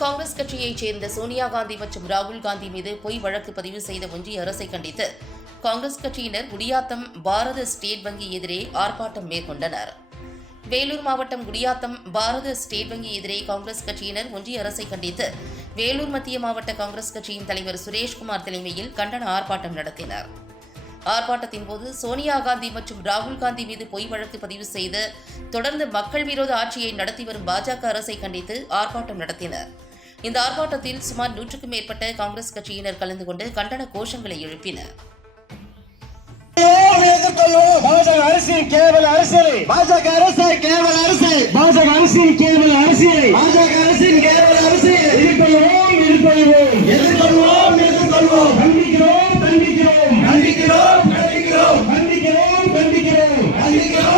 காங்கிரஸ் கட்சியைச் சேர்ந்த சோனியா காந்தி மற்றும் ராகுல் காந்தி மீது பொய் வழக்கு பதிவு செய்த ஒன்றிய அரசை கண்டித்து காங்கிரஸ் கட்சியினர் குடியாத்தம் பாரத ஸ்டேட் வங்கி எதிரே ஆர்ப்பாட்டம் மேற்கொண்டனர். வேலூர் மாவட்டம் குடியாத்தம் பாரத ஸ்டேட் வங்கி எதிரே காங்கிரஸ் கட்சியினர் ஒன்றிய அரசை கண்டித்து வேலூர் மத்திய மாவட்ட காங்கிரஸ் கட்சியின் தலைவர் சுரேஷ்குமார் தலைமையில் கண்டன ஆர்ப்பாட்டம் நடத்தினர். ஆர்ப்பாட்டத்தின் போது சோனியா காந்தி மற்றும் ராகுல் காந்தி மீது பொய் வழக்கு பதிவு செய்து தொடர்ந்து மக்கள் விரோத ஆட்சியை நடத்தி வரும் பாஜக அரசை கண்டித்து ஆர்ப்பாட்டம் நடத்தினர். இந்த ஆர்ப்பாட்டத்தில் சுமார் நூற்றுக்கு மேற்பட்ட காங்கிரஸ் கட்சியினர் கலந்து கொண்டு கண்டன கோஷங்களை எழுப்பினர். அரசியல் கேவல அரசியல். பாஜக அரசியல் எதிர்கொள்வோம் எதிர்கொள்வோம். கண்டிக்கிறோம் கண்டிக்கிறோம். கண்டிக்கிறோம் கண்டிக்கிறோம். கண்டிக்கிறோம்.